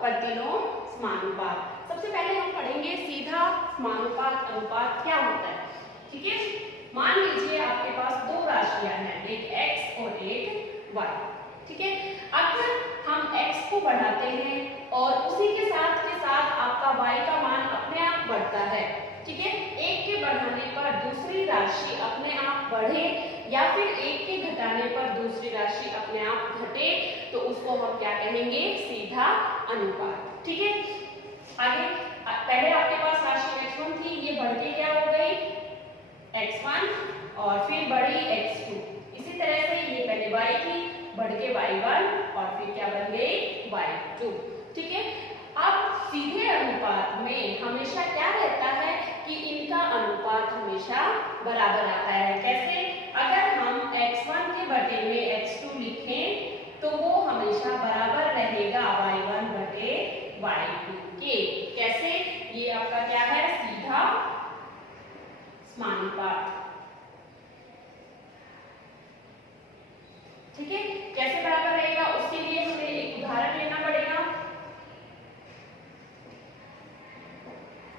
प्रतिलोम समानुपात। सबसे पहले हम पढ़ेंगे सीधा समानुपात अनुपात क्या होता है। ठीक है, मान लीजिए आपके पास दो राशियां हैं, एक x और एक y। ठीक है, अगर हम x को बढ़ाते हैं और उसी के साथ आपका y का मान अपने आप बढ़ता है। ठीक है, एक के बढ़ाने पर दूसरी राशि अपने आप बढ़े या फिर एक के घटाने पर दूसरी राशि अपने आप घटे, तो उसको हम क्या कहेंगे, सीधा अनुपात। ठीक है, आगे पहले आपके पास राशि x1 थी, ये बढ़ के क्या हो गई x1 और फिर बढ़ी x2। इसी तरह से ये पहले y थी, बढ़ के y1 और फिर क्या बन गई y2। ठीक है, अब सीधे अनुपात में हमेशा क्या रहता है कि इनका अनुपात हमेशा बराबर आता है। कैसे, अगर हम x1 के बटे में x2 लिखें तो वो हमेशा बराबर रहेगा y1 बटे y2 के। कैसे, ये आपका क्या है, सीधा समानुपात। ठीक है, कैसे बराबर रहेगा उसके लिए हमें एक उदाहरण लेना पड़ेगा।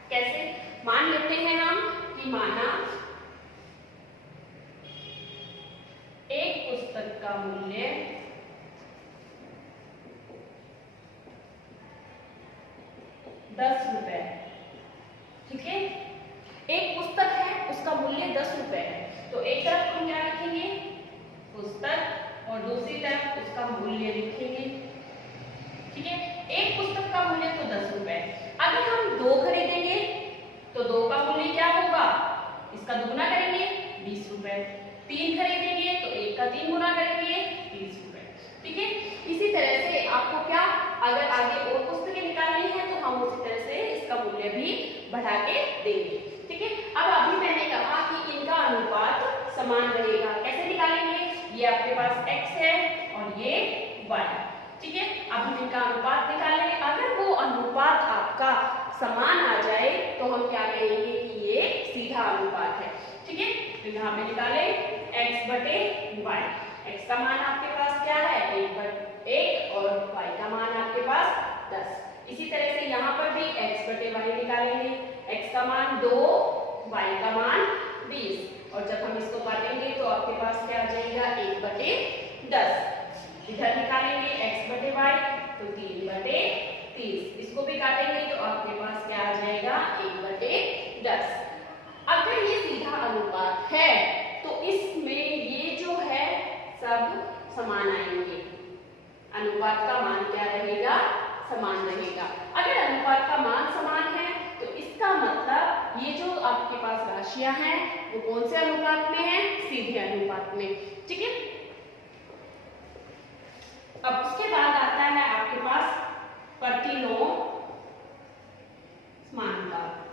कैसे, मान लेते हैं हम कि माना एक पुस्तक का मूल्य 10 रुपए। ठीक है, एक पुस्तक है उसका मूल्य 10 रुपए है, तो एक तरफ हम क्या लिखेंगे, पुस्तक, और दूसरी तरफ उसका मूल्य लिखेंगे। ठीक है, एक पुस्तक का मूल्य तो 10 रुपए। अगर हम दो खरीदेंगे तो दो का मूल्य क्या होगा, इसका दुगुना करेंगे 20 रुपए। तीन खरीदेंगे तो एक का 3 गुना करेंगे 30 रुपए। ठीक है, इसी तरह से आपको क्या, अगर आगे और पुस्तकें निकालनी है तो हम उसी तरह से इसका मूल्य भी बढ़ा के देंगे। ठीक है, अब अभी मैंने कहा कि इनका अनुपात समान रहेगा। कैसे निकालेंगे, ये आपके पास x है और ये y। ठीक है, अब हम इनका अनुपात निकालेंगे। अगर वो अनुपात आपका समान आ जाए तो हम क्या कहेंगे कि ये सीधा अनुपात है। ठीक है, तो यहाँ पे निकाले x बटे y। x का मान आपके पास क्या है, 1 और y का मान आपके पास 10। इसी तरह से यहाँ पर भी x बटे y निकालेंगे। x का मान 2, y का मान 20, और जब हम इसको काटेंगे तो आपके पास क्या आ जाएगा, 1 बटे 10। इधर निकालेंगे x बटे y तो 3 बटे 30। इसको भी काटेंगे तो आपके पास क्या आ जाएगा, 1 बटे 10। अगर ये सीधा अनुपात है तो इसमें ये जो है सब समान आएंगे। अनुपात का मान क्या रहेगा, समान रहेगा। अगर अनुपात का मान समान है तो इसका मतलब ये जो आपके पास राशियां हैं वो कौन से अनुपात में है, सीधे अनुपात में। ठीक है, अब उसके बाद आता है आपके पास प्रतिलोम समानुपात।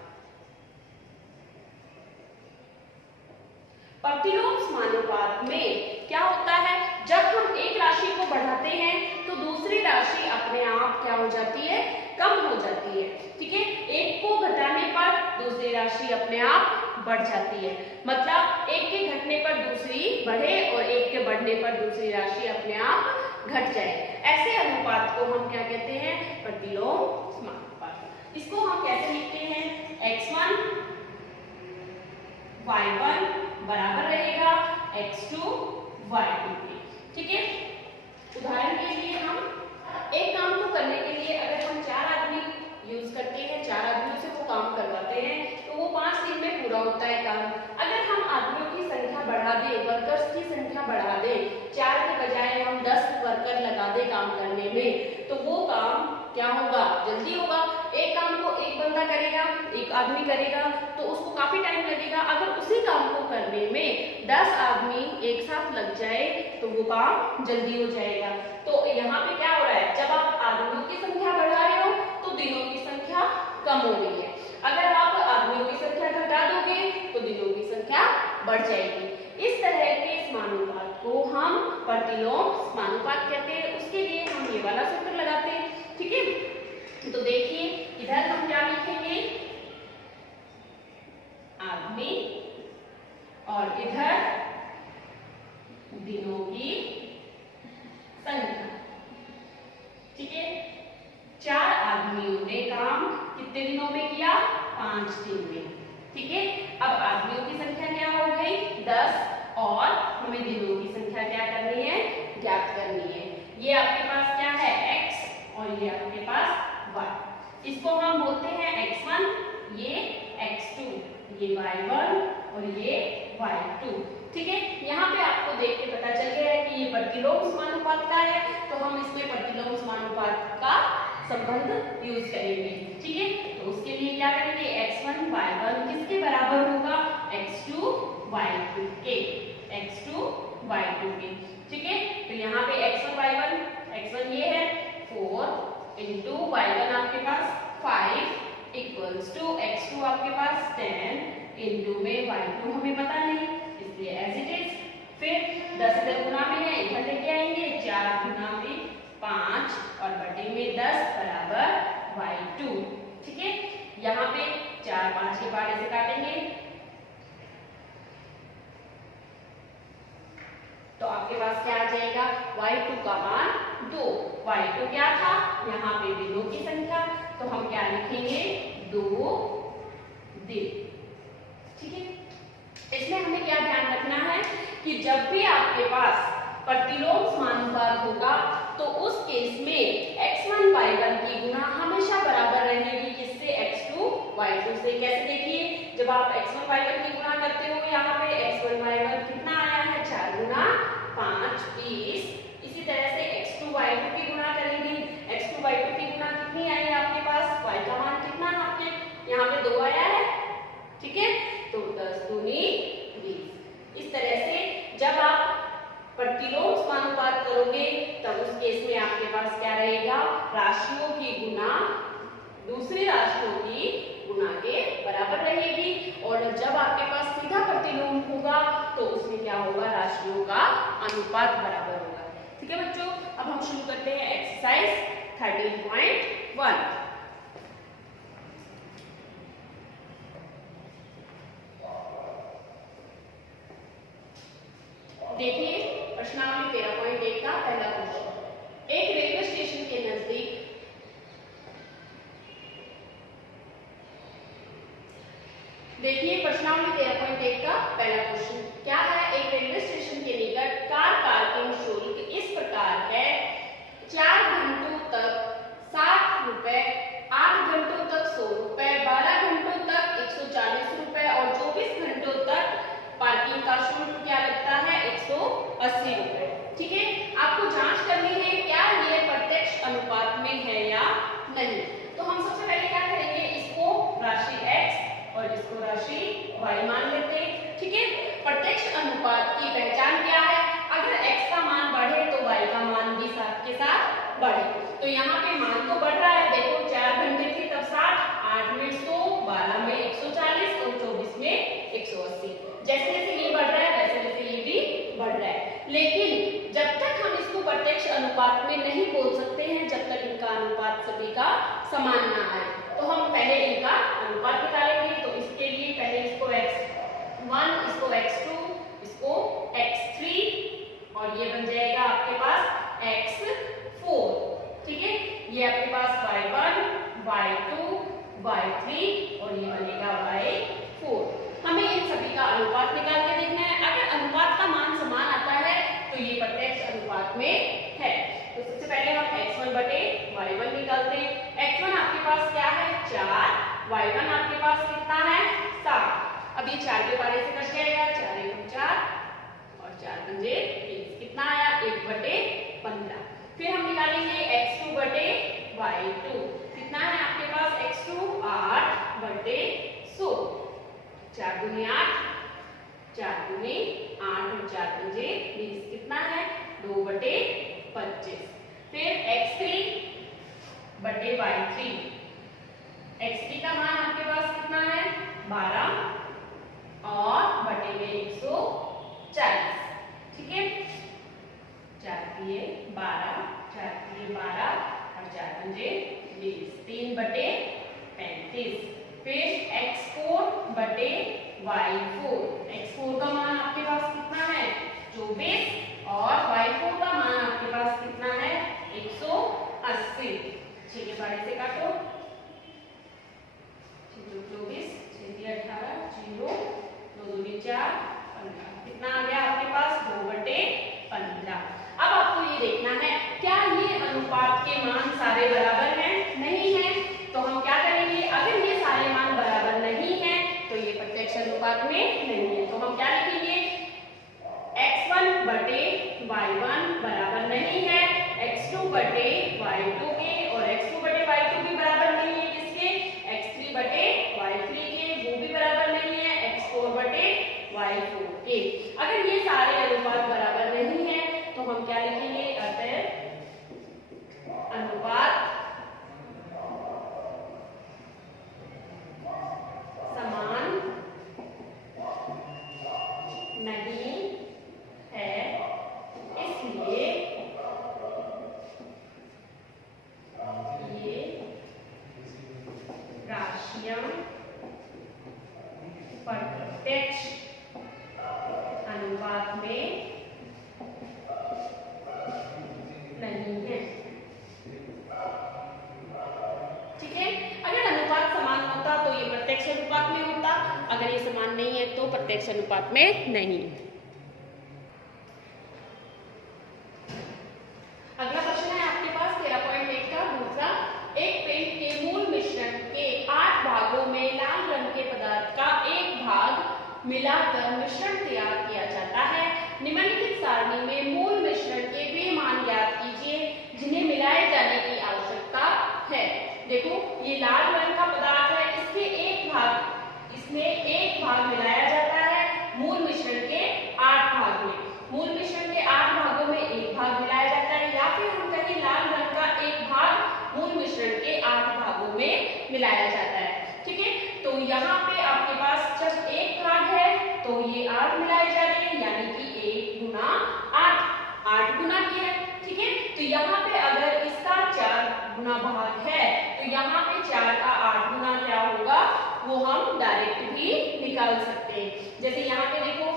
प्रतिलोम समानुपात में क्या होता है, जब हम एक राशि को बढ़ाते हैं तो दूसरी राशि अपने आप क्या हो जाती है, कम हो जाती है। ठीक है, एक को घटाने पर दूसरी राशि अपने आप बढ़ जाती है। मतलब एक के घटने पर दूसरी बढ़े और एक के बढ़ने पर दूसरी राशि अपने आप घट जाए। ऐसे अनुपात को हम क्या कहते हैं, प्रतिलोम समानुपात। इसको हम कैसे लिखते हैं, x1 y1 बराबर रहेगा x2 y2 के। ठीक है, उदाहरण के लिए हम एक काम को करने के लिए अगर हम 4 आदमी यूज करते हैं, 4 आदमियों से वो काम करवाते हैं तो वो 5 दिन में पूरा होता है काम। अगर हम आदमियों की संख्या बढ़ा दें, वर्कर्स की संख्या बढ़ा दें, 4 के बजाय हम 10 वर्कर लगा दें काम करने में, तो वो काम क्या होगा, जल्दी होगा। एक काम को एक बंदा करेगा, एक आदमी करेगा तो उसको काफी टाइम लगेगा। अगर उसी काम को करने में 10 आदमी एक साथ लग जाए तो वो काम जल्दी हो जाएगा। तो यहाँ पे क्या हो रहा है, जब आप आदमियों की संख्या बढ़ा रहे हो तो दिनों की संख्या कम हो गई है। अगर आप आदमियों की संख्या घटा दोगे तो दिनों की संख्या बढ़ जाएगी। इस तरह के समानुपात को हम प्रतिलोम समानुपात कहते हैं। उसके लिए हम ये वाला सूत्र लगाते हैं। ठीक है, तो देखिए इधर हम क्या लिखेंगे, आदमी, और इधर दिनों की संख्या। ठीक है, 4 कितने दिनों में किया? 5 दिन में। ठीक है, अब आदमियों की संख्या क्या हो गई? 10 और हमें दिनों की संख्या क्या करनी है? ज्ञात करनी है। ये आपके पास क्या है? x और ये आपके पास y। इसको हम बोलते हैं x1, ये x2, ये y1 और ये y2। ठीक है, यहाँ पे आपको देख के पता चल गया है कि ये प्रतिलोम समानुपात का है, तो हम इसमें प्रतिलोम समानुपात का संबंध यूज करेंगे। ठीक है, तो उसके लिए क्या करेंगे? x1 y1 किसके बराबर होगा? x2 y2 के, x2 y2 के। ठीक है, तो यहाँ पे x1 y1, x1 ये है 4 इंटू y1 आपके पास 5 इक्वल्स टू x2 आपके पास 10 इंटू में y2 हमें पता नहीं, इसलिए एज इट इज। फिर 10 इधर गुना में है, इधर लेके आएंगे, 4 गुना में 5 और बटे में 10 बराबर y2। ठीक है, यहाँ पे 4 5 के पारे से काटेंगे तो आपके पास क्या आ जाएगा? y2 का मान 2। y2 क्या था? यहाँ पे दिनों की संख्या, तो हम क्या लिखेंगे? 2 दिन। ठीक है, इसमें हमें क्या ध्यान रखना है कि जब भी आपके पास प्रतिलोम समानुपात होगा तो उस केस में x1 y1 की गुणा हमेशा बराबर रहेगी किससे? x2 y2 से। कैसे? देखिए, जब आप x1 y1 की गुणा करते हो, यहाँ पे x1 y1 कितना आया है? 4 गुना 5 20। इसी तरह से x2 y2 की गुणा करेंगे, x2 y2 की गुणा कितनी आई है आपके पास? y का मान कितना है आपके? यहाँ पे 2 आया है। ठीक है, तो 10 दूनी 20। इस तरह से जब आप प्रतिलोम समानुपात करोगे तब उस केस में आपके पास क्या रहेगा? राशियों की गुणा दूसरी राशियों की गुणा के बराबर रहेगी। और जब आपके पास सीधा प्रतिलोम होगा तो उसमें क्या होगा? राशियों का अनुपात बराबर होगा। ठीक है बच्चों, अब हम शुरू करते हैं एक्सरसाइज 13.1। देखिए, प्रश्नावली 13.1 का पहला क्वेश्चन। एक रेलवे स्टेशन के नजदीक देखिए, प्रश्नावली 13.1 का पहला क्वेश्चन क्या है? एक रेलवे स्टेशन के निकट कार पार्किंग शुल्क इस प्रकार है: 4 घंटों तक 60 रुपए, 8 घंटों तक 100 रुपए, 12 घंटों तक 140 रुपए और 24 घंटों तक पार्किंग का शुल्क क्या लगता है? 180 रुपए। ठीक है, आपको जांच करनी है क्या ये प्रत्यक्ष अनुपात में है या नहीं। तो हम सबसे पहले क्या करेंगे? इसको राशि x और इसको राशि y मान लेते हैं। ठीक है, प्रत्यक्ष अनुपात की पहचान क्या है? अगर x का मान बढ़े तो y का मान भी साथ के साथ बढ़े। तो यहाँ पे मान तो बढ़ रहा है, देखो 4 घंटे थे तब 60, 8 में 100, 12 में 140 और 24 में 180। जैसे जैसे ये बढ़ रहा है वैसे वैसे ये भी बढ़ रहा है। लेकिन जब तक हम इसको प्रत्यक्ष अनुपात में नहीं बोल सकते हैं, जब तक इनका अनुपात सभी का समान ना आए, तो हम पहले इनका अनुपात निकालेंगे। तो इसके लिए पहले इसको x1, इसको x2, इसको x3 और ये बन जाएगा आपके पास x4। ठीक है, ये आपके पास y1, y2, y3 और ये बनेगा y4। हमें इन सभी का अनुपात निकाल के देखना है। अगर अनुपात का मान समान आता है तो ये प्रत्यक्ष अनुपात में है। तो सबसे पहले हम x1 बटे y1 निकालते हैं। x1 आपके पास क्या है? 4, y1 आपके पास कितना है? 7। अब ये 4 के बारे से कट जाएगा, 4 × 4 और 4 × 20। कितना आया? 1 बटे 15। फिर हम निकालेंगे x2 बटे y2। कितना है आपके पास? x2 8 बटे 100। 4 दूनी 8, 4 दूनी 8 और 4 पंजे 20। कितना है? 2 बटे 25। फिर x3 बटे y3। x3 का मान आपके पास कितना है? 12 और बटे में 140। ठीक है, 4 दिए 12, 4 दिए 12 और 4 पंजे 20। 3 बटे 35। फिर x4 बटे y4। x4 का मान आपके पास कितना है? 24 और y4 का मान आपके पास कितना है? 180। 6 के बारे से काटो। अगर ये समान नहीं है तो प्रत्यक्ष अनुपात में नहीं। अगला क्वेश्चन है आपके पास 13.1 का दूसरा। एक पेंट के मूल मिश्रण के 8 भागों में लाल रंग के पदार्थ का एक भाग मिलाकर मिश्रण तैयार किया जाता है। निम्नलिखित सारणी में मूल मिश्रण के वे मान ज्ञात कीजिए जिन्हें मिलाए जाने की आवश्यकता है। देखो ये लाल रंग का पदार्थ है, इसमें एक भाग मिलाया जाता है मूल मिश्रण के 8 भाग में। मूल मिश्रण के 8 भागों में एक भाग मिलाया जाता है, या फिर हम कहें लाल रंग का एक भाग मूल मिश्रण के 8 भागों में मिलाया जाता है। ठीक है, तो यहाँ पे आपके पास जब एक भाग है तो ये 8 मिलाए जा रहे हैं, यानी कि 1 गुना 8 गुना किया। ठीक है, तो यहाँ पे अगर इसका 4 गुना भाग है तो यहाँ पे 4 का 8 गुना क्या होगा वो हम डायरेक्ट भी निकाल सकते हैं। जैसे यहाँ पे देखो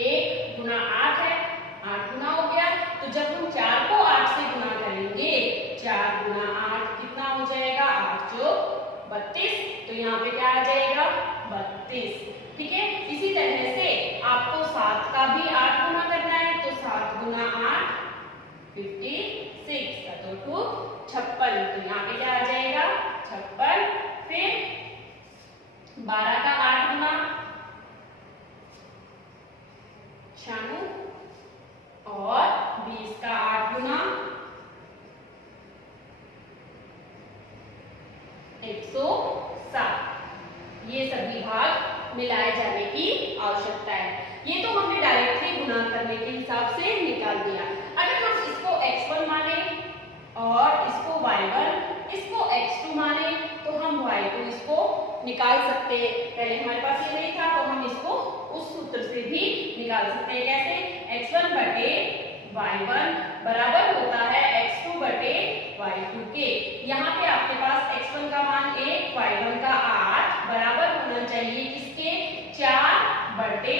1 गुना 8 है, 8 गुना हो गया। तो जब हम 4 को 8 से गुना करेंगे, 4 गुना 8 कितना हो जाएगा, 8 जो 32। तो यहाँ पे क्या आ जाएगा 32। ठीक है, इसी तरह से आपको 7 का भी 8 गुना करना है, तो 7 गुना 8 56, तो 56। तो यहाँ पे क्या आ जाएगा 56। फिर 12 का 8 गुना 96 और 20 का 8 गुना 107। ये सभी भाग मिलाए जाने की आवश्यकता है। ये तो हमने डायरेक्टली गुना करने के हिसाब से निकाल दिया। अगर हम इसको x1 माने और इसको y1, इसको x2 माने तो हम y2 इसको निकाल सकते हैं। पहले हमारे पास ये नहीं था तो हम इसको उस सूत्र से भी निकाल सकते हैं। कैसे, x1 बटे y1 बराबर होता है x2 बटे y2 के। यहाँ पे आपके पास x1 का मान 1, y1 का 8 बराबर होना चाहिए किसके, 4 बटे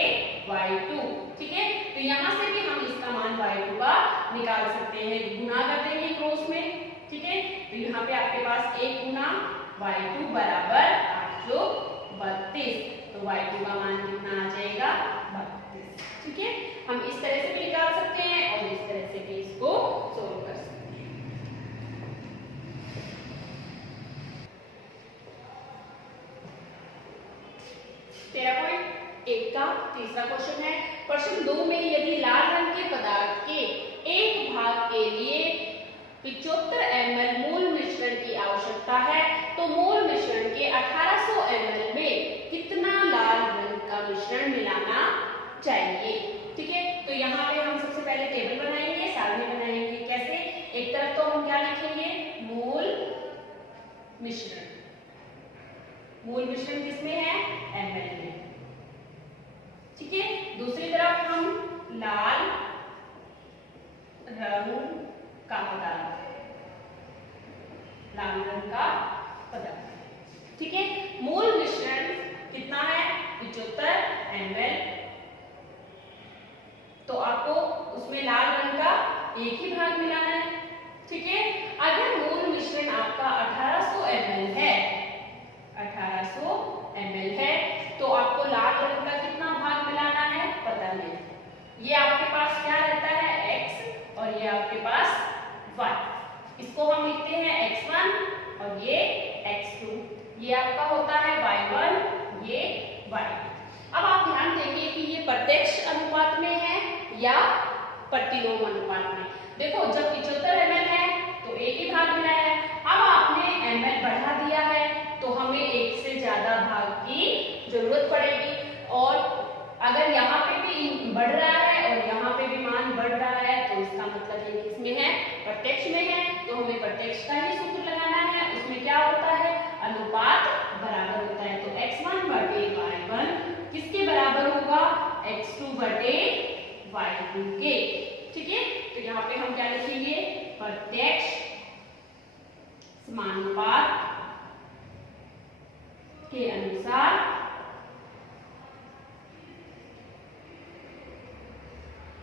y2। ठीक है, तो यहाँ से भी हम इसका मान y2 का निकाल सकते हैं, गुना कर देंगे क्रॉस में। ठीक है, तो यहाँ पे आपके पास 1 गुना y2 बराबर 8 जो 32। तो y2 का मान कितना आ जाएगा 32। ठीक है, हम इस तरह से भी निकाल सकते हैं और इस तरह से भी इसको सोल्व कर सकते हैं। 13.1 का तीसरा क्वेश्चन है। प्रश्न 2 में यदि लाल रंग के पदार्थ के एक भाग के लिए 75 ml मूल मिश्रण की आवश्यकता है तो मूल मिश्रण के 1800 ml में कितना लाल रंग का मिश्रण मिलाना चाहिए। ठीक है, तो यहाँ पे हम सबसे पहले टेबल बनाएंगे, सारणी बनाएंगे। कैसे, एक तरफ तो हम क्या लिखेंगे, मूल मिश्रण। मूल मिश्रण किसमें है, ml में। ठीक है, दूसरी तरफ हम लाल रंग का पदार्थ, लाल रंग का पदार्थ। ठीक है, मूल मिश्रण कितना है 75 ml। तो आपको उसमें लाल रंग का एक ही भाग मिलाना है। ठीक है, अगर मूल मिश्रण आपका 1800 ml है, 1800 ml है, तो आपको लाल रंग का कितना भाग मिलाना है पता नहीं। ये आपके पास क्या रहता है x और ये आपके पास y। इसको हम लिखते हैं x1 और ये x2। ये आपका होता है y1, ये y। अब आप ध्यान देंगे कि ये प्रत्यक्ष अनुपात में है या प्रतिलोम अनुपात में। देखो जब 75 ml है तो एक ही भाग मिला है। अब आपने ml बढ़ा दिया है तो हमें एक से ज्यादा भाग की जरूरत पड़ेगी। और अगर यहाँ पे भी बढ़ रहा है और यहाँ पे भी मान बढ़ रहा है तो इसका मतलब ये किसमें है, प्रत्यक्ष में है। तो हमें प्रत्यक्ष का ही सूत्र लगाना है। उसमें क्या होता है, अनुपात बराबर होता है। तो x1 बटे y1 किसके बराबर होगा, x2 बटे y2 के। ठीक है, तो यहाँ पे हम क्या लिखेंगे, प्रत्यक्ष समानुपात के अनुसार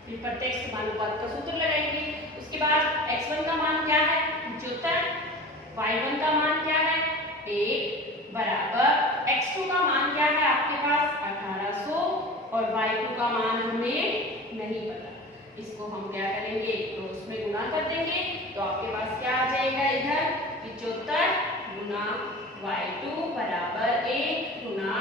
फिर प्रत्यक्ष समानुपात का सूत्र लगाएंगे। उसके बाद x1 का मान क्या है 75, y1 का मान क्या है 1 बराबर x2 का मान क्या है आपके पास 1800 और y2 का मान हमें नहीं पता। इसको हम क्या करेंगे, क्रॉस में गुणा कर देंगे तो आपके पास क्या आ जाएगा, इधर 75 गुना y2 बराबर 1 गुना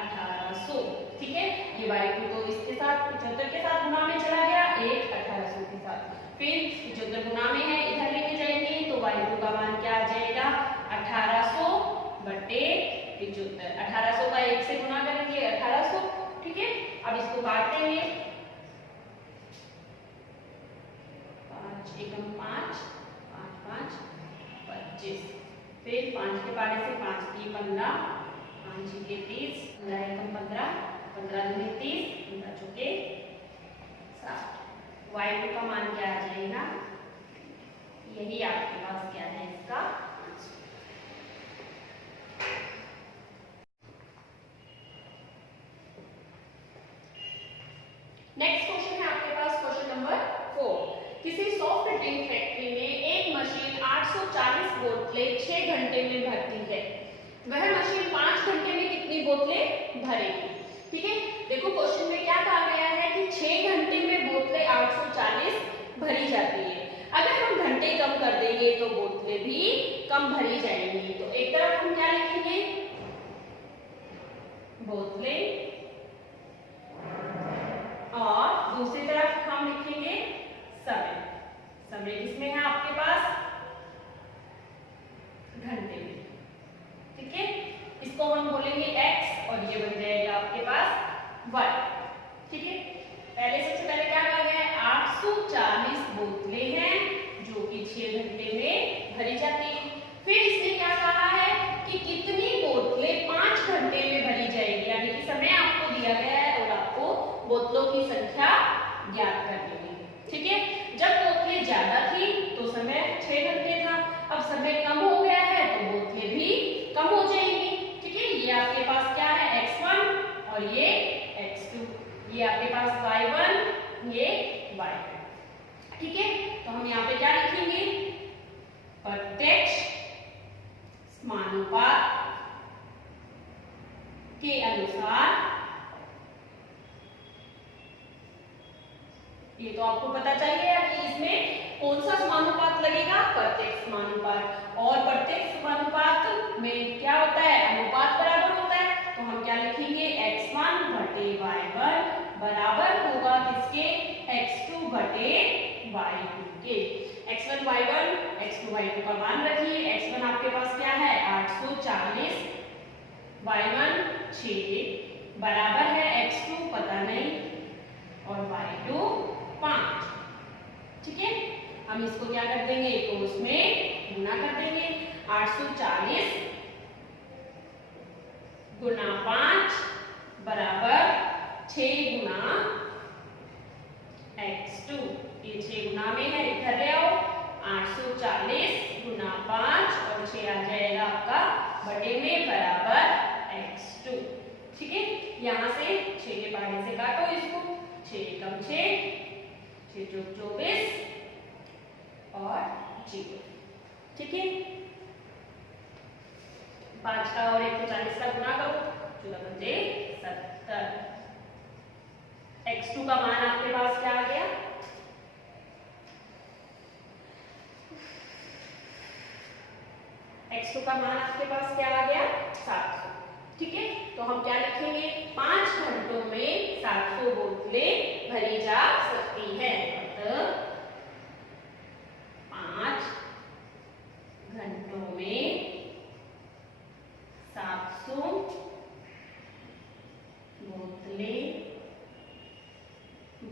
1800। ठीक है, ये y2 तो इसके साथ 75 के साथ गुना में चला गया, 1 1800 के साथ, फिर 75 गुना में है इधर लेके जाएंगे तो y2 का मान क्या आ जाएगा 1800 बटे 75। 1800 का 1 से गुना करेंगे 1800। ठीक है, अब इसको काट देंगे, 5 एकम 5 5 5 25, फिर 5 के पारे से 5 की 15, 5 के 30, 15 एकम 15, 15 दूनी 30, 15 चौके 60। y2 का मान क्या आ जाएगा, यही आपके पास क्या है इसका आंसर। नेक्स्ट क्वेश्चन है आपके पास क्वेश्चन नंबर 4। किसी सॉफ्ट ड्रिंक फैक्ट्री में एक मशीन 840 बोतलें 6 घंटे में भरती है, वह मशीन 5 घंटे में कितनी बोतलें भरेगी। ठीक है, देखो क्वेश्चन में क्या कहा गया है कि 6 घंटे में बोतलें 840 भरी जाती है। अगर हम घंटे कम कर देंगे तो बोतलें भी कम भरी जाएंगी। तो एक तरफ हम क्या लिखेंगे, बोतलें, और दूसरी तरफ हम लिखेंगे समय। समय किसमें है आपके पास, घंटे में। ठीक है, इसको हम बोलेंगे x और ये बन जाएगा आपके पास y। ठीक है, पहले सबसे पहले क्या कहा गया है, 840 बोतलें हैं जो कि 6 घंटे में भरी जाती है। फिर इसने क्या कहा है कि कितनी बोतलें 5 घंटे में भरी जाएगी, यानी कि समय आपको दिया गया है और आपको बोतलों की संख्या ज्ञात करनी है। ठीक है, जब बोतलें ज्यादा थी तो समय 6 घंटे था, अब समय कम हो गया है तो बोतलें भी कम हो जाएंगी। ठीक है, ये आपके पास क्या है x1 और ये x2, ये आपके पास y1, ये y2। ठीक है, तो हम यहाँ पे क्या लिखेंगे, प्रत्यक्ष समानुपात के अनुसार, ये तो आपको पता चल गया कि इसमें कौन सा समानुपात लगेगा, प्रत्यक्ष समानुपात। और प्रत्यक्ष समानुपात में क्या होता है, अनुपात बराबर होता है। तो हम क्या लिखेंगे, x1 बटे y1 बराबर होगा किसके, x2 बटे y2 के। x1 y1 x2 y2 का मान रखिए। x1 आपके पास क्या है 840, y1 6 बराबर है x2 पता नहीं और y2 5। ठीक है, हम इसको क्या कर देंगे, तो उसमें गुना कर देंगे। 840 गुना 5 बराबर 6 गुना x2, ये 6 गुना में है, इधर ले आओ। 840 गुना 5 और 6 आ जाएगा आपका बटे में बराबर x2। ठीक है, यहाँ से 6 के पारे से काटो इसको, 6 कम 6, 6 चौक 24 और 0। ठीक है, 5 का और 140 का गुणा करो, 14 पंजे 70। x2 का मान आपके पास क्या आ गया, x2 का मान आपके पास क्या आ गया 700। ठीक है, तो हम क्या लिखेंगे, 5 घंटों में 700 बोतलें भरी जा सकती है। अतः 5 घंटों में 700 बोतलें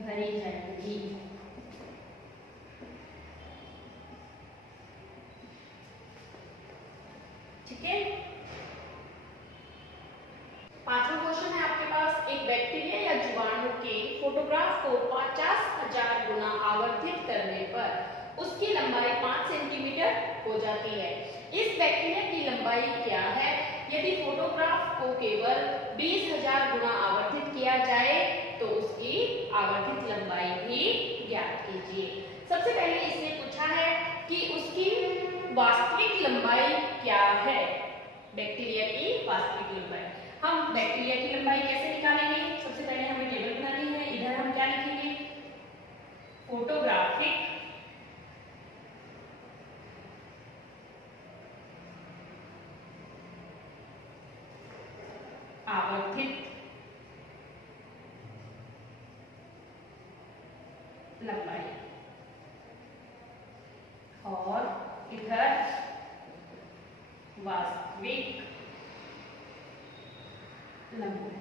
भरी जाएंगी। ठीक है, पांचवा क्वेश्चन है आपके पास, एक बैक्टीरिया या जीवाणु के फोटोग्राफ को 50,000 गुना आवर्धित करने पर उसकी लंबाई 5 सेंटीमीटर हो जाती है। इस बैक्टीरिया की लंबाई क्या है यदि फोटोग्राफ को केवल 20,000 गुना आवर्धित किया जाए, तो उसकी आवर्धित लंबाई भी ज्ञात कीजिए। सबसे पहले इसने पूछा है कि उसकी वास्तविक लंबाई क्या है। बैक्टीरिया की वास्तविक लंबाई। हम बैक्टीरिया की लंबाई कैसे निकालेंगे? सबसे पहले हमें टेबल बनानी है। इधर हम क्या लिखेंगे? फोटोग्राफिक आवर्धित लंबाई, और इधर वास्तविक लंबाई,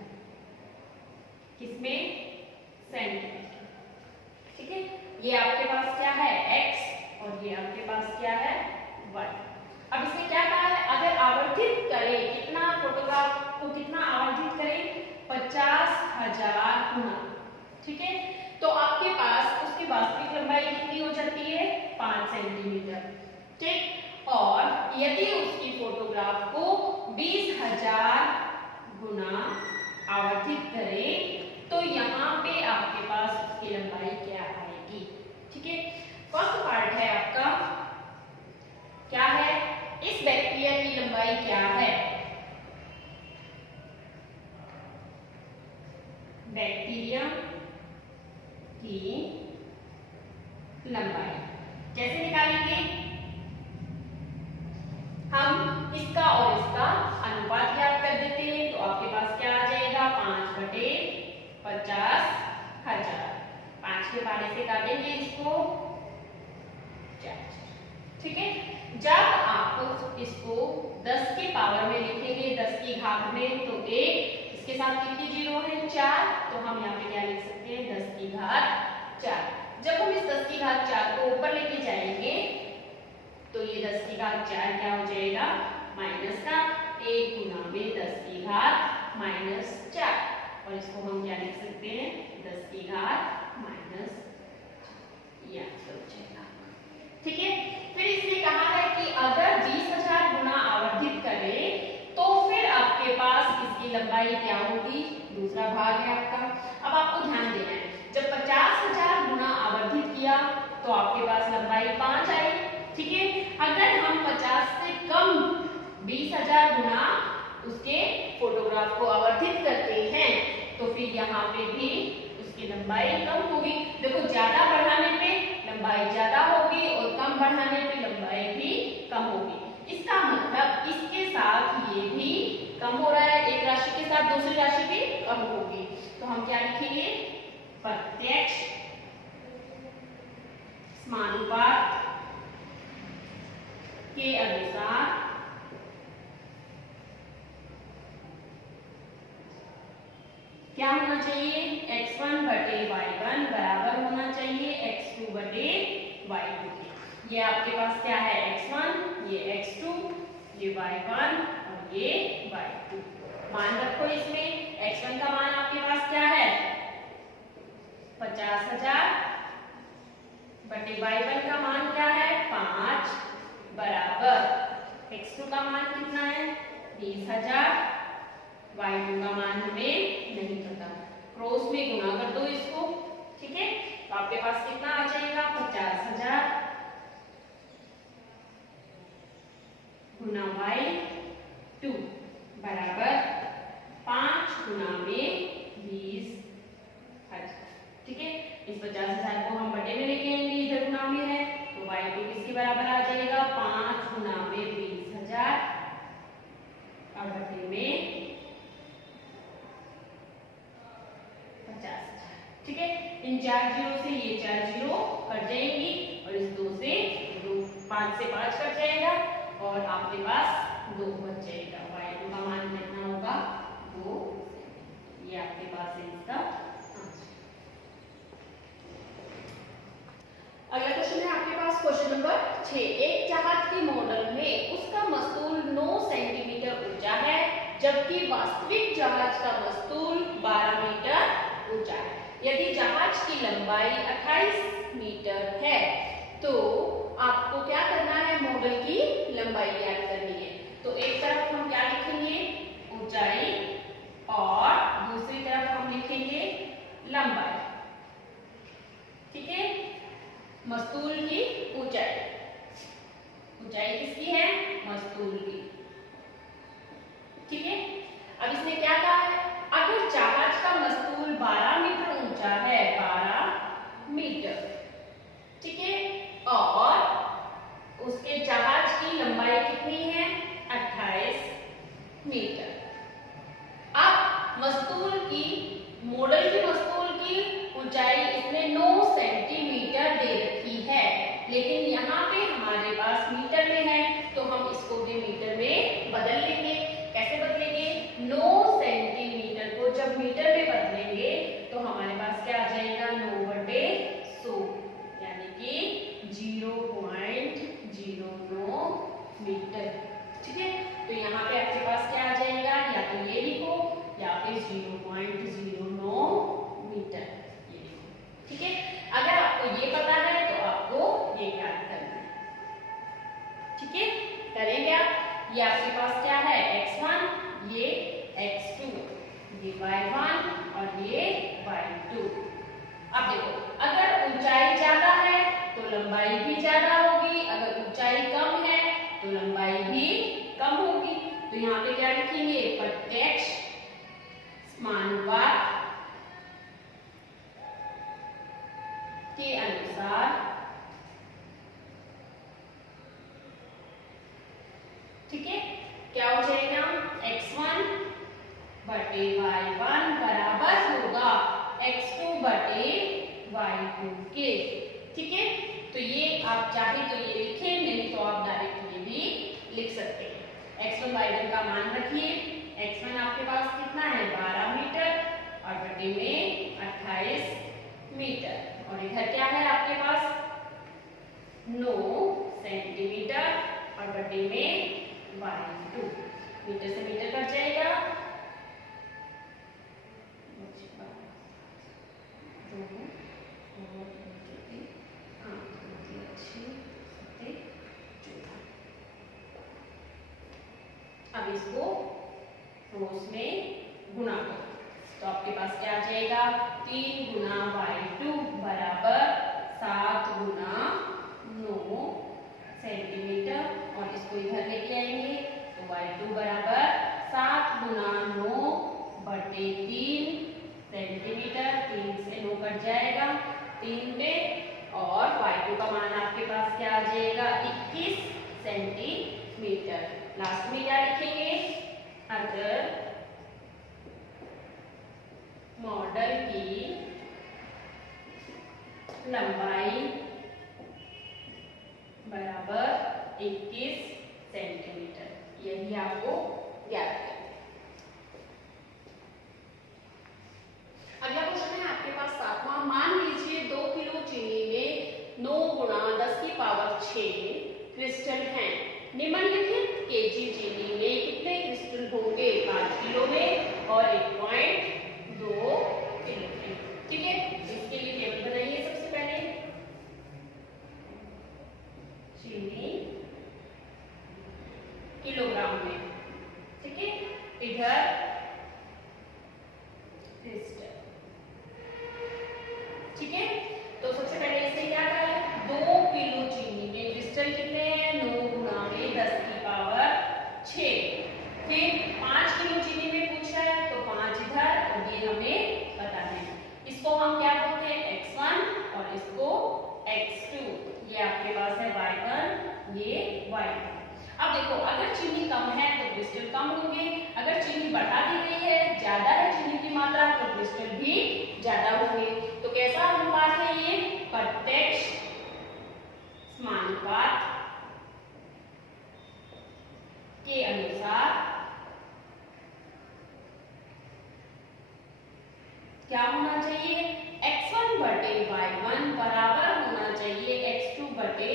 किसमें? सेंटीमीटर। ठीक है, ये आपके पास क्या है? x, और ये आपके पास क्या है? y। अब इसने क्या कहा है? अगर आवर्धित करें, कितना फोटोग्राफ को कितना आवर्धित करें? 50,000 गुना। ठीक है, तो आपके पास उसकी वास्तविक लंबाई कितनी हो जाती है? 5 सेंटीमीटर। ठीक, और यदि उसकी फोटोग्राफ को 20,000 गुना आवर्धित करें तो यहाँ पे आपके पास उसकी लंबाई क्या आएगी? ठीक है, फर्स्ट पार्ट है आपका, क्या है? इस बैक्टीरिया की लंबाई क्या है? बैक्टीरिया की लंबाई कैसे निकालेंगे? हम इसका और इसका अनुपात ज्ञात कर देते हैं, तो आपके पास क्या आ जाएगा? 5/50,000। 5 के पारे से काटेंगे इसको 4। ठीक है, जब आप इसको 10 के पावर में लिखेंगे, 10 की घात में, तो एक इसके साथ कितनी जीरो है? 4, तो हम यहाँ पे क्या लिख सकते हैं? 10 की घात 4। जब हम इस 10 की घात 4 को ऊपर लेके जाएंगे तो ये 10 की घात 4 क्या हो जाएगा? माइनस का 1 गुना में 10 की घात -4, और इसको हम क्या लिख सकते हैं? 10 की घात माइनस, ये आंसर हो जाएगा। ठीक है, फिर इसने कहा है कि अगर 20,000 गुना आवर्धित करें तो फिर आपके पास इसकी लंबाई क्या होगी? दूसरा भाग है आपका। अब आपको ध्यान देना है, जब 50,000 गुना आवर्धित किया तो आपके पास लंबाई 5 आई। ठीक है, अगर हम 50 से कम 20,000 गुना उसके फोटोग्राफ को आवर्धित करते हैं तो फिर यहाँ पे भी उसकी लंबाई कम होगी। देखो, ज्यादा बढ़ाने पे लंबाई ज्यादा होगी और कम बढ़ाने पे लंबाई भी कम होगी। इसका मतलब इसके साथ ये भी कम हो रहा है, एक राशि के साथ दूसरी राशि भी कम होगी। तो हम क्या लिखेंगे? प्रत्यक्ष समानुपात के अनुसार क्या होना चाहिए? x1 बटे y1 बराबर होना चाहिए x2 बटे y2 के। ये आपके पास क्या है? x1, ये x2, ये y1 और ये y2। मान रखो इसमें। x1 का मान आपके पास क्या है? 50,000 बटे y1 का मान क्या है? 5 बराबर x2 का मान कितना है? 20,000। y2 का मान हमें नहीं पता, क्रॉस में गुना कर दो इसको। ठीक है, तो आपके पास कितना आ जाएगा? 50,000 गुना y2 बराबर 5 गुना में 20,000। ठीक है, इस 50,000 को हम बटे में लेके आएंगे, इधर गुना में है, तो y2 किसके बराबर आ जाएगा? 5 गुना में 20,000 और बटे में 50,000। ठीक है, इन 4 जीरो से ये 4 जीरो कट जाएंगी और इस 2 से 2, 5 से 5 कट जाएगा और आपके पास 2 बच जाएगा। y2 का मान कितना होगा? 2। ये आपके पास है इसका आंसर। अगला क्वेश्चन है आपके पास, क्वेश्चन नंबर 6। एक जहाज के मॉडल में उसका मस्तूल 9 सेंटीमीटर ऊंचा है जबकि वास्तविक जहाज का मस्तूल 12 मीटर ऊंचा है। यदि जहाज की लंबाई 28 मीटर है तो आपको क्या करना है? मॉडल की लंबाई ज्ञात करनी है। तो एक तरफ हम क्या लिखेंगे? ऊंचाई, और दूसरी तरफ हम लिखेंगे लंबाई। ठीक है, मस्तूल की ऊंचाई, ऊंचाई किसकी है? मस्तूल की। ये आपके पास क्या है x1, ये x2, ये y1 और ये y2। अब देखो, अगर ऊंचाई ज्यादा है तो लंबाई भी ज्यादा होगी, अगर ऊंचाई कम है तो लंबाई भी कम होगी। तो यहाँ पे क्या लिखेंगे, प्रत्यक्ष समानुपात के अनुसार, ठीक है, क्या हो जाएगा, x1 बटे y1 बराबर होगा x2 बटे y2 के। ठीक है, तो ये आप चाहे तो ये लिखें, नहीं तो आप डायरेक्ट ये भी लिख सकते हैं। x1 y1 का मान रखिए, x1 आपके पास कितना है 12 मीटर और बटे में 28 मीटर, और इधर क्या है आपके पास 9 सेंटीमीटर और बटे में y2। मीटर से मीटर कट जाएगा, अब इसको रोज में गुणा करो तो आपके पास क्या आ जाएगा, 3 गुना y2 बराबर 7 गुना 9 सेंटीमीटर, और इसको इधर लेके आएंगे तो y2 बराबर 7 गुना 9 बटे 3 सेंटीमीटर, 3 से 9 कट जाएगा 3 पे, और y2 का मान आपके पास क्या आ जाएगा 21 सेंटीमीटर। लास्ट में क्या लिखेंगे, अगर मॉडल की लंबाई बराबर 21 सेंटीमीटर, यही आपको याद करना है। अगला क्वेश्चन है आपके पास 7वां, मान लीजिए 2 किलो चीनी में 9 गुणा 10 की पावर 6 क्रिस्टल हैं, निम्नलिखित केजी चीनी में कितने क्रिस्टल होंगे, 5 किलो में और 1.2 किलो में। ठीक है, इसके लिए टेबल बनाइए। सबसे पहले चीनी किलोग्राम में, ठीक है, इधर क्रिस्टल, ठीक है। तो सबसे पहले इससे क्या करें, 2 किलो चीनी में क्रिस्टल कितने हैं, 9 गुणा में 10 की पावर 6, फिर 5 किलो चीनी में पूछा है तो 5 इधर, और ये हमें पता है, इसको हम क्या बोलते हैं x1 और इसको x2, ये आपके पास है y1, ये y2। अब देखो, अगर चीनी कम है तो क्रिस्टल कम होंगे, अगर चीनी बढ़ा दी गई है, ज्यादा है चीनी की मात्रा, तो क्रिस्टल भी ज्यादा होंगे। तो कैसा अनुपात है ये, प्रत्यक्ष समानुपात के अनुसार क्या होना चाहिए, x1 बटे y1 बराबर होना चाहिए x2 बटे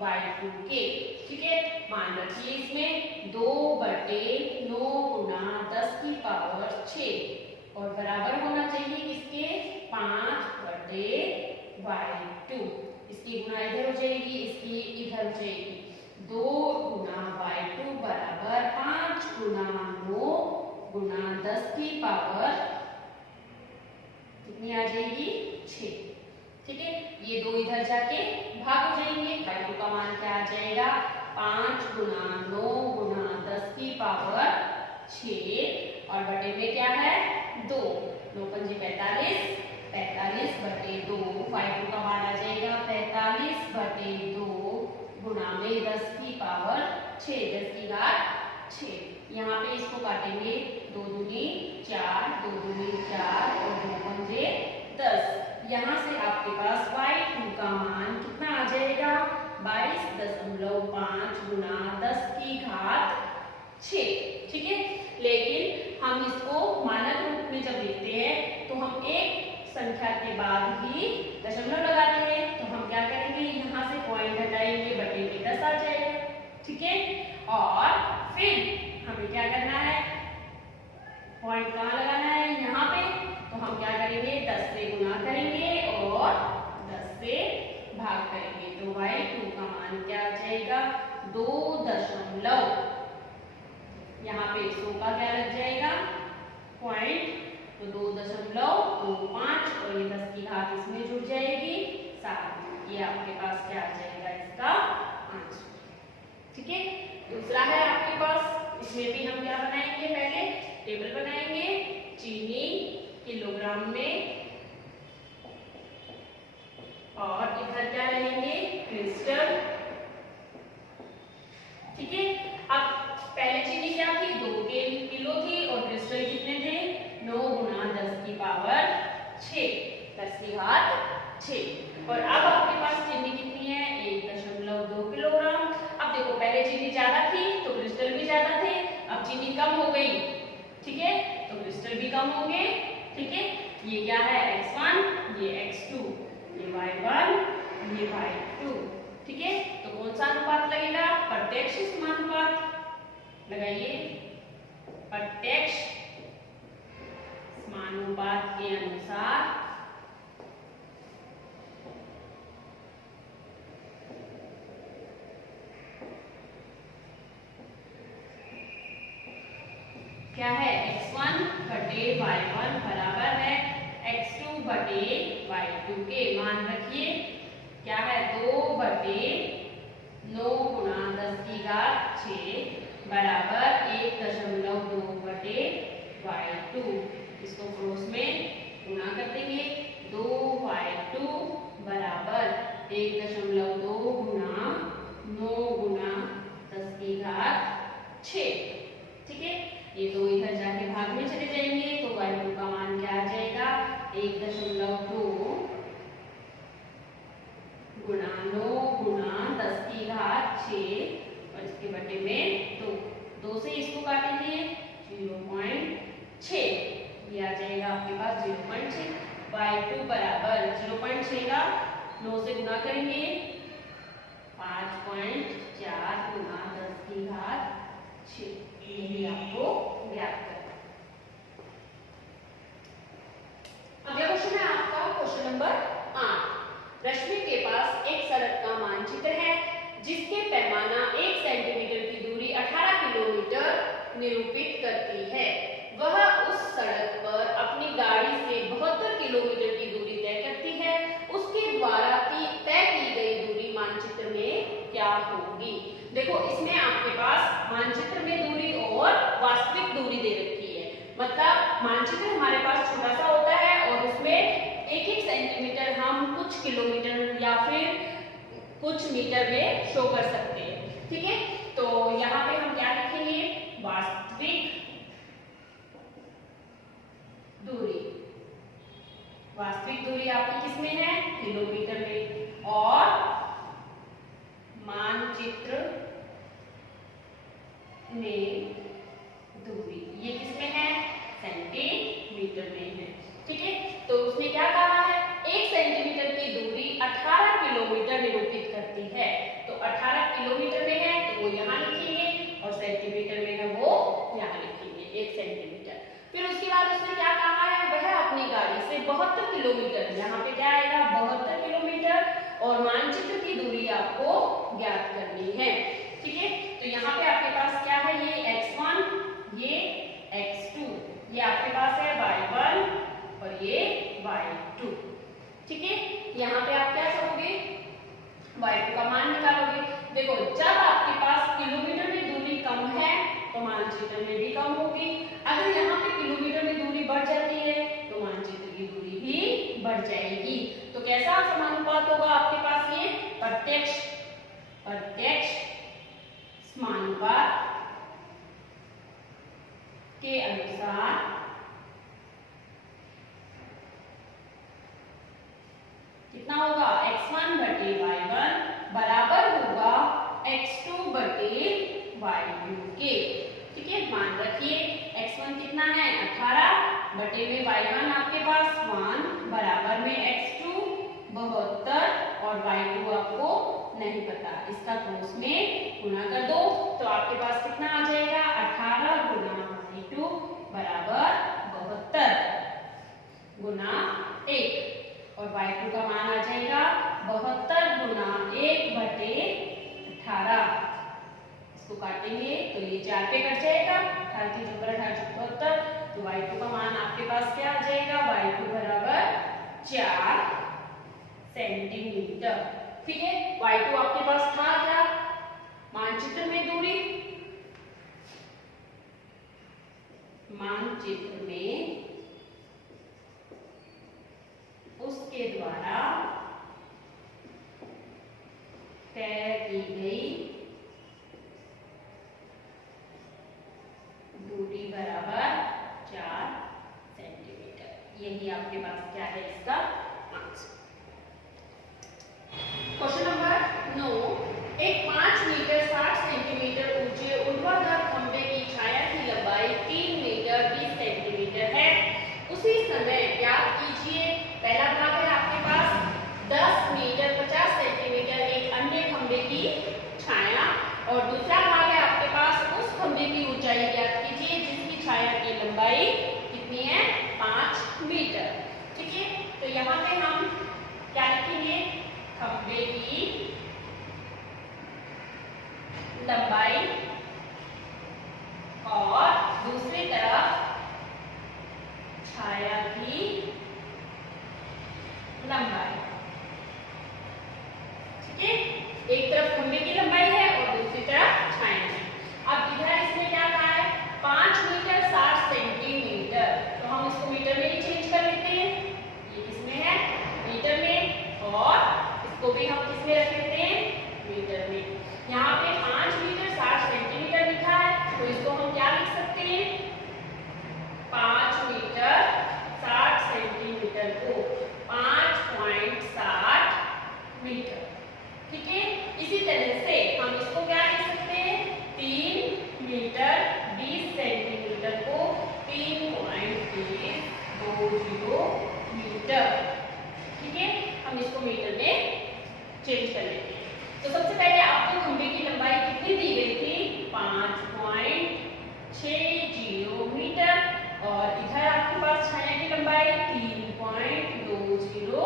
y2 के। ठीक है, मान रखिए इसमें 2 बटे 9 गुना 10 की पावर 6 और बराबर होना चाहिए इसके 5 बटे y2। इसकी गुणा इधर हो जाएगी, इसकी इधर हो जाएगी, 2 गुना y2 बराबर 5 गुना 9 गुना 10 की पावर कितनी आ जाएगी 6। ठीक है, ये 2 इधर जाके भाग हो जाएंगे, y2 का मान क्या आ जाएगा, 5 गुना 9 गुना 10 की पावर 6 और बटे में क्या है 2, 9 पंजे 45, 45 बटे 2, y2 का मान आ जाएगा 45 बटे 2 गुणा में 10 की पावर 6, 10 की घात 6। यहाँ पे इसको काटेंगे, 2 दूनी 4, 2 दूनी 4 और 2 पंजे 10। यहाँ से आपके पास y2 का मान कितना आ जाएगा, 22.5 गुना 10 की घात 6। ठीक है, लेकिन हम इसको मानक रूप में जब लेते हैं तो हम एक संख्या के बाद ही दशमलव लगाते हैं, तो हम क्या करेंगे, यहाँ से पॉइंट हटाएंगे, बटे में 10 आ जाएगा। ठीक है, और फिर हमें क्या करना है, पॉइंट कहाँ लगाना है, यहाँ पे, तो हम क्या करेंगे 10 से गुणा करेंगे और 10 से भाग करेंगे, तो y2 का मान क्या आ जाएगा 2.5 तो 2.25 और ये 10 की घात इसमें जुड़ जाएगी 7। ये आपके पास क्या आ जाएगा इसका आंसर। ठीक है, दूसरा है आपके पास, इसमें भी हम क्या बनाएंगे, पहले टेबल बनाएंगे। चीनी किलोग्राम में और इधर क्या रहेंगे क्रिस्टल। ठीक है, अब पहले चीनी क्या थी 2 किलो थी और क्रिस्टल कितने थे 9 × 10 की पावर 6, 10 की घात 6। और अब आपके पास चीनी कितनी है 1.2 किलोग्राम। अब देखो पहले चीनी ज्यादा थी तो क्रिस्टल भी ज्यादा थे, अब चीनी कम हो गई, ठीक है, तो क्रिस्टल भी कम होंगे। ठीक है, ये क्या है x1, ये x2, ये y1, ये y2। ठीक है, तो कौन सा अनुपात लगेगा, प्रत्यक्ष समानुपात लगाइए। प्रत्यक्ष समानुपात के अनुसार क्या है x1 बटे y1 बराबर है x2 बटे y2 के। मान रखिए क्या है 2 बटे 9 × 10 की घात 6 बराबर 1.2 बटे y2। इसको क्रॉस में गुणा कर देंगे, 2y2 बराबर 1.2 गुणा 9 × 10 की घात 6। ठीक है, ये दो इधर जाके भाग में चले जाएंगे तो y2 का मान क्या आ जाएगा 1.2 गुणा 9 × 10 की घात 6 और इसके बटे में 2 से इसको काटेंगे 0.6, ये आ जाएगा आपके पास 0.6। y2 बराबर 0.6 का 9 से गुणा करेंगे 5.4 × 10 की घात 6, यही आपको ज्ञात करना। अगला क्वेश्चन है आपका क्वेश्चन नंबर 8। रश्मि के पास एक सड़क का मानचित्र है जिसके पैमाना 1 सेंटीमीटर की दूरी 18 किलोमीटर निरूपित करती है। वह उस सड़क पर अपनी गाड़ी से 72 किलोमीटर की दूरी तय करती है। उसके द्वारा तय की गई दूरी मानचित्र में क्या होगी। देखो इसमें आपके पास मानचित्र में दूरी और वास्तविक दूरी दे रखी है, मतलब मानचित्र हमारे पास छोटा सा होता है और उसमें 1-1 सेंटीमीटर हम कुछ किलोमीटर या फिर कुछ मीटर में शो कर सकते हैं। ठीक है, तो यहाँ पे हम क्या लिखेंगे वास्तविक दूरी। वास्तविक दूरी आपकी किसमें है किलोमीटर में, और मानचित्र में दूरी ये किसमें है सेंटीमीटर में है। ठीक है, तो उसने क्या कहा है 1 सेंटीमीटर की दूरी 18 किलोमीटर निरूपित करती है। तो 18 किलोमीटर में है तो वो यहाँ लिखेंगे और सेंटीमीटर में है वो यहाँ लिखेंगे 1 सेंटीमीटर। फिर उसके बाद उसने क्या कहा है वह अपनी गाड़ी से 72 किलोमीटर, यहाँ पे क्या आएगा 72 किलोमीटर और मानचित्र की दूरी आपको ज्ञात करनी है। ठीक है, तो यहाँ पे आपके पास क्या है ये x1 ये x2, ये आपके पास है y1 और ये y2। ठीक है, यहाँ पे आप क्या करोगे y2 का मान निकालोगे। देखो जब आपके पास किलोमीटर में दूरी कम है तो मानचित्र में भी कम होगी, अगर यहाँ पे किलोमीटर में दूरी बढ़ जाती है तो मानचित्र की दूरी भी बढ़ जाएगी। तो कैसा समानुपात होगा आपके पास ये प्रत्यक्ष समानुपात के अनुसार कितना होगा x1 बटे y1 बराबर होगा x2 बटे y2 के। ठीक है, मान रखिए x1 कितना है 18 बटे में y1 आपके पास 1 बराबर में x2 72 और y2 आपको नहीं पता, इसका क्रॉस में गुणा कर दो तो आपके पास कितना आ जाएगा 18 × y2 बराबर 72 गुना 1 और y2 का मान आ जाएगा 72 गुना 1 बटे 18। इसको काटेंगे तो ये 4 पे कट जाएगा, 18 × 18 = 72, तो y2 का मान आपके पास क्या आ जाएगा, y2 बराबर 4 सेंटीमीटर। ठीक है, y2 आपके पास था क्या, मानचित्र में दूरी, मानचित्र में उसके द्वारा तय की गई दूरी बराबर 4 सेंटीमीटर। यही आपके पास क्या है इसका आंसर। क्वेश्चन नंबर 9, एक 5 मीटर 60 सेंटीमीटर ऊंचे ऊर्ध्वाधर खंभे की छाया की लंबाई 3 मीटर 20 सेंटीमीटर है। उसी समय ज्ञात कीजिए, पहला भाग है आपके पास 10 मीटर 50 सेंटीमीटर एक अन्य खंभे की छाया, और दूसरा भाग है आपके पास उस खंभे की ऊंचाई ज्ञात कीजिए जिसकी छाया की लंबाई कितनी है, 5 मीटर। ठीक है, तो यहाँ पे हम क्या लिखेंगे, खंभे की लंबाई और दूसरी तरफ छाया की लंबाई। ठीक है, एक तरफ खंभे की लंबाई है और दूसरी तरफ छाया है। अब इधर इसमें क्या कहा है, 5 मीटर 60 सेंटीमीटर, तो हम इसको मीटर में ही चेंज कर लेते हैं। ये किसमें है, मीटर में, और इसको भी हम किसमें रख लेते हैं, मीटर में। यहाँ पे 5 मीटर 60 सेंटीमीटर लिखा है, तो इसको हम क्या लिख सकते हैं, 5 मीटर 60 सेंटीमीटर को 5.60 मीटर। ठीक है, इसी तरह से हम इसको क्या लिख सकते हैं, 3 मीटर 20 सेंटीमीटर को 3.20 मीटर। ठीक है, हम इसको मीटर में चेंज कर लेते हैं। तो सबसे पहले आपको खंभे की लंबाई कितनी दी गई थी, 5.60 मीटर, और इधर आपके पास छाया की लंबाई 3.20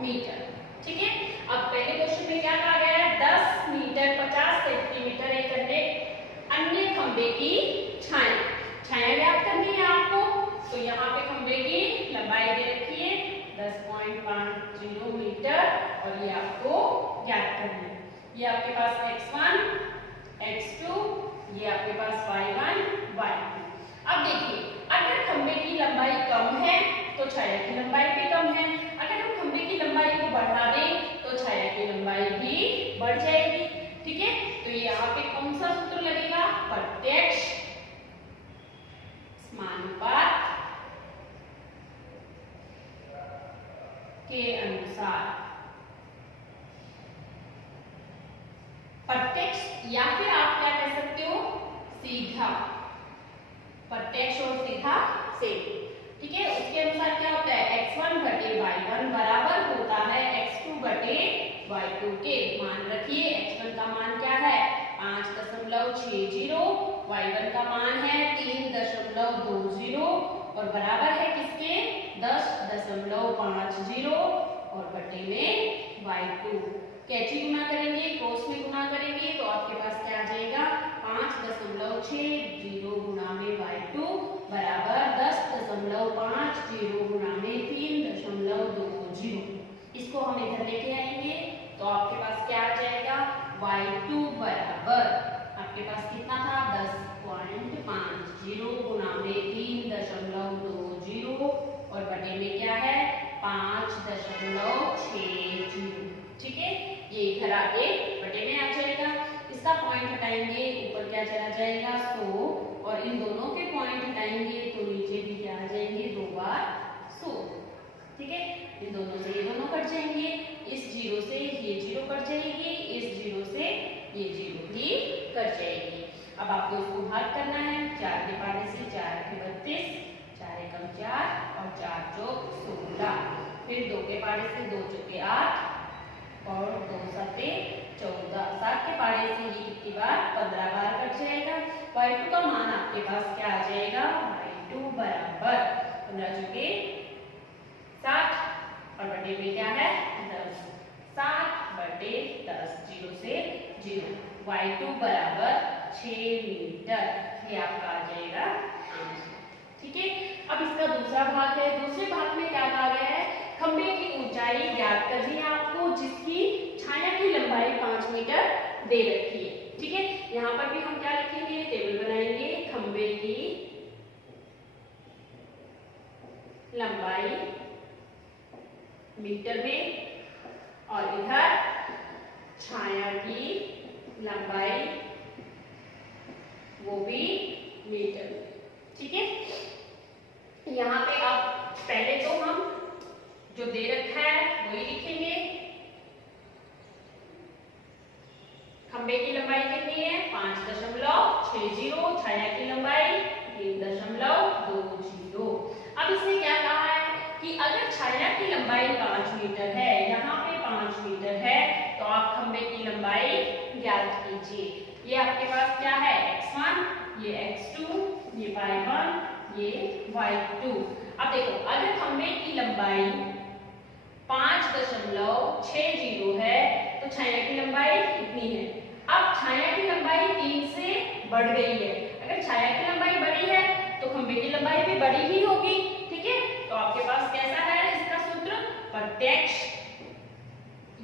मीटर। ठीक है, अब पहले क्वेश्चन में क्या कहा गया है, 10 मीटर 50 सेंटीमीटर एक अन्य खंभे की छाया ज्ञात करनी है आपको। तो यहाँ पे खंभे की लंबाई दे रखी है 10.50 मीटर, और ये आपको ज्ञात करनी है। ये आपके पास x1 x2, ये आपके पास y1 y2। अब देखिए, अगर खंभे की लंबाई कम है तो छाया की लंबाई भी कम है, अगर हम खंभे की लंबाई को बढ़ा दें तो छाया की लंबाई भी बढ़ जाएगी। ठीक है, तो ये यहाँ पे कौन सा सूत्र लगेगा, प्रत्यक्ष समानुपात के अनुसार। प्रत्यक्ष, या फिर आप क्या कह सकते हो, सीधा, प्रत्यक्ष और सीधा से। ठीक है, उसके अनुसार क्या होता है, x1 बटे y1 बराबर होता है x2 बटे y2 के। मान रखिए, x1 का मान क्या है, 5.60, y1 का मान है 3.20, और बराबर है किसके, 10.50, और बटे में y2। कैची गुना करेंगे, क्रॉस में गुना करेंगे, तो आपके पास क्या आ जाएगा, 5.60 गुना में y2 बराबर 10.50 गुना में 3.20। इसको हम इधर लेके आएंगे, तो आपके पास क्या आ जाएगा, y2 बराबर आपके पास कितना था, 10.50 गुना में 3.20, और बटे में क्या है, 5.60। ठीक है, ये इधर आके बटे में आ जाएगा। इसका पॉइंट हटाएंगे, ऊपर क्या चला जाएगा, 100, और इन दोनों के पॉइंट हटाएंगे तो नीचे भी क्या आ जाएंगे, 2 बार 100। ठीक है, इन दोनों से ये दोनों कट जाएंगे, इस 0 से ये 0 कट जाएगी, इस 0 से ये 0 भी कट जाएगी। अब आपको इसको भाग करना है, 4 के पारे से 4 के 32, 4 एकम 4 और 4 चौक 16, फिर 2 के पारे से 2 चौके 8 और 2 सते 14, 7 के पारे से ये कितनी बार, 15 बार कट जाएगा। y2 का मान आपके पास क्या आ जाएगा, y2 बराबर 15 चौके 60, और बटे में क्या है, 10, 60 बटे 10, 0 से 0, y2 बराबर 6 मीटर। ये आपका आ जाएगा आंसर। ठीक है। अब इसका दूसरा भाग है। दूसरे भाग में क्या कहा गया है, खंबे की ऊंचाई ज्ञात करनी है आपको, जिसकी छाया की लंबाई 5 मीटर दे रखी है। ठीक है, यहाँ पर भी हम क्या लिखेंगे, टेबल बनाएंगे, खंबे की लंबाई मीटर में और इधर छाया की लंबाई वो भी मीटर में। ठीक है, यहाँ पे अब पहले तो हम जो दे रखा है वही लिखेंगे। खंबे की लंबाई कितनी है, 5.60, छाया की लंबाई 3.20। अब इसने क्या कहा है कि अगर छाया की लंबाई 5 मीटर है, यहाँ पे 5 मीटर है, तो आप खंबे की लंबाई ज्ञात कीजिए। ये आपके पास क्या है, x1, ये x2, ये y1, ये y2। अब देखो, अगर खंबे की लंबाई 5.60 है तो छाया की लंबाई कितनी है। अब छाया की लंबाई 3 से बढ़ गई है। अगर छाया की लंबाई बड़ी है तो खंबे की लंबाई भी बड़ी ही होगी। ठीक है, तो आपके पास कैसा है इसका सूत्र, प्रत्यक्ष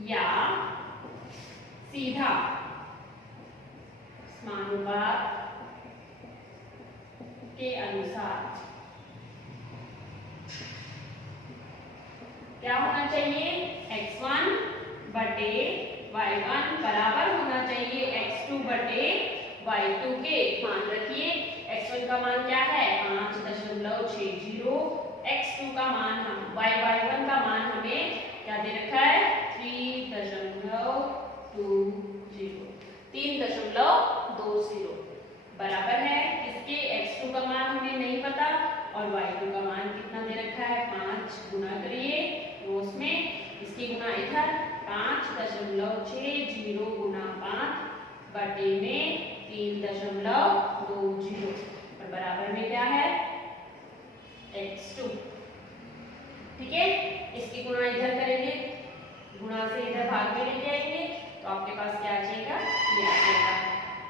या सीधा समानुपात के अनुसार क्या होना चाहिए, x1 बटे y1 बराबर होना चाहिए x2 बटे y2 के। मान रखिए x1 का मान क्या है 5.60, x2 का मान हम y1 का मान हमें क्या दे रखा है 3.20 बराबर है इसके। x2 का मान हमें नहीं पता और y2 का मान कितना दे रखा है 5। गुना करिए रोस में, इसकी गुना इधर 5.60 गुना 5 बटे में 3.20 और बराबर में क्या है x2। ठीक है, इसकी गुणा इधर करेंगे, गुणा से इधर भाग में लेके आएंगे तो आपके पास क्या आ जाएगा, ये आ जाएगा।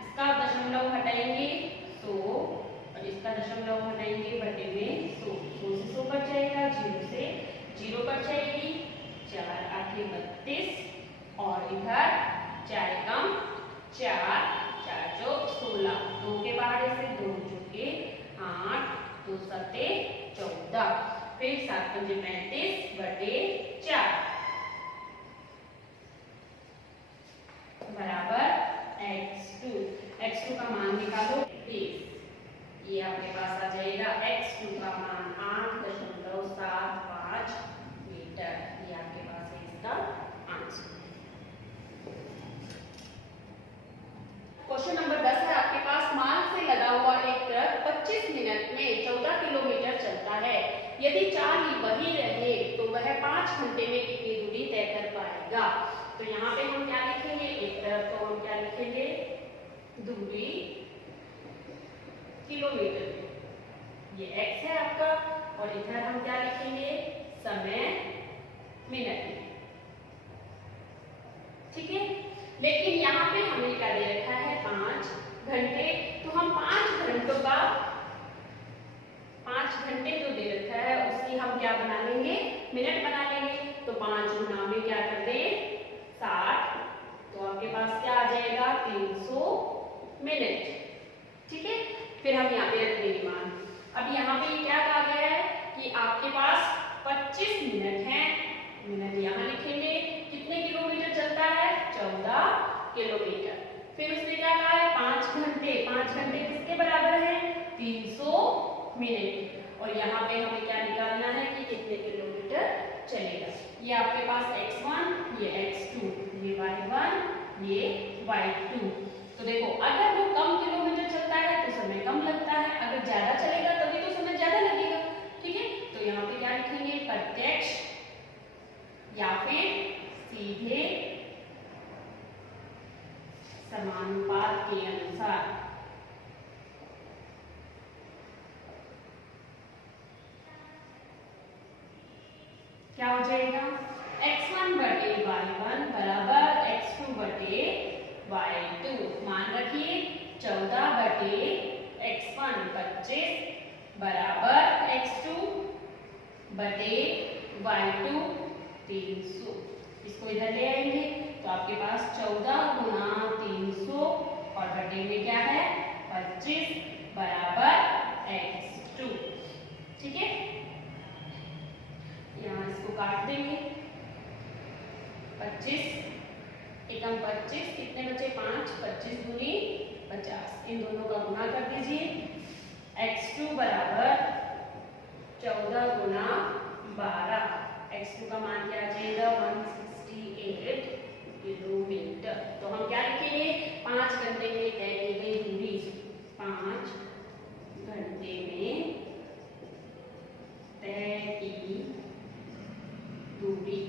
इसका दशमलव हटाएंगे 100 और इसका दशमलव हटाएंगे बटे में 100। 100 से 100 कट जाएगा, 0 से 0 कट जाएगी, 4 8 32 और इधर 4 कम 4 4 चौक 16, 2 के बाहर से 2 चौके 8, 2 सत्ते 14, फिर 7 पंजे 35 बटे 4 बराबर x2। x2 का मान निकालो 30, ये आपके पास आ जाएगा x2 का मान 8.75 मीटर। ये आपके पास है इसका आंसर। क्वेश्चन नंबर 10 है आपके पास, माल से लगा हुआ एक ट्रक 25 मिनट में 14 किलोमीटर चलता है। यदि चाल वही रहे तो वह 5 घंटे में कितनी दूरी तय कर पाएगा। तो यहाँ पे हम क्या लिखेंगे, एक तरफ तो हम क्या लिखेंगे दूरी किलोमीटर में, ये x है आपका, और इधर हम क्या लिखेंगे समय मिनट में। ठीक है, लेकिन यहाँ पे हमें क्या दे रखा है 5 घंटे, तो हम 5 घंटों का 5 घंटे जो दे रखा है उसकी हम क्या बना लेंगे, मिनट बना लेंगे। तो 5 गुना में क्या कर दें 60, तो आपके पास क्या आ जाएगा 300 मिनट। ठीक है, फिर हम यहाँ पे रख देंगे मान। अब यहाँ पे क्या कहा गया है कि आपके पास 25 मिनट है, मिनट यहाँ लिखेंगे, कितने किलोमीटर चलता है 14 किलोमीटर। फिर उसने क्या कहा है 5 घंटे, 5 घंटे किसके बराबर है 300 मिनट, और यहाँ पे हमें क्या निकालना है कि कितने किलोमीटर चलेगा। ये आपके पास x1, ये x2, ये y1, ये y2। तो देखो अगर वो कम किलोमीटर चलता है तो समय कम लगता है, अगर ज्यादा चलेगा तभी तो समय ज्यादा लगेगा। ठीक है, तो यहाँ पे क्या लिखेंगे प्रत्यक्ष या फिर सीधे समानुपात के अनुसार। क्या हो जाएगा x1 बटे y1 बराबर x2 बटे y2। मान रखिए 14 बटे x1 25 बराबर बटे y2 300। इसको इधर ले आएंगे तो आपके पास 14 गुना 300 और बटे में क्या है 25 बराबर x2। ठीक है, यहाँ इसको काट देंगे। 25 एकम 25 कितने बचे 5, 25 दूनी 50, इन दोनों का गुना कर दीजिए। x2 बराबर 14 गुना 12, x2 का मान क्या आ जाएगा 168 किलोमीटर। तो हम क्या लिखेंगे 5 घंटे में तय की गई दूरी, 5 घंटे में तय की दूरी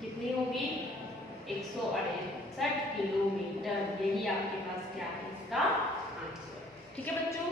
कितनी होगी 168 किलोमीटर। यही आपके पास क्या है इसका आंसर। ठीक है बच्चों।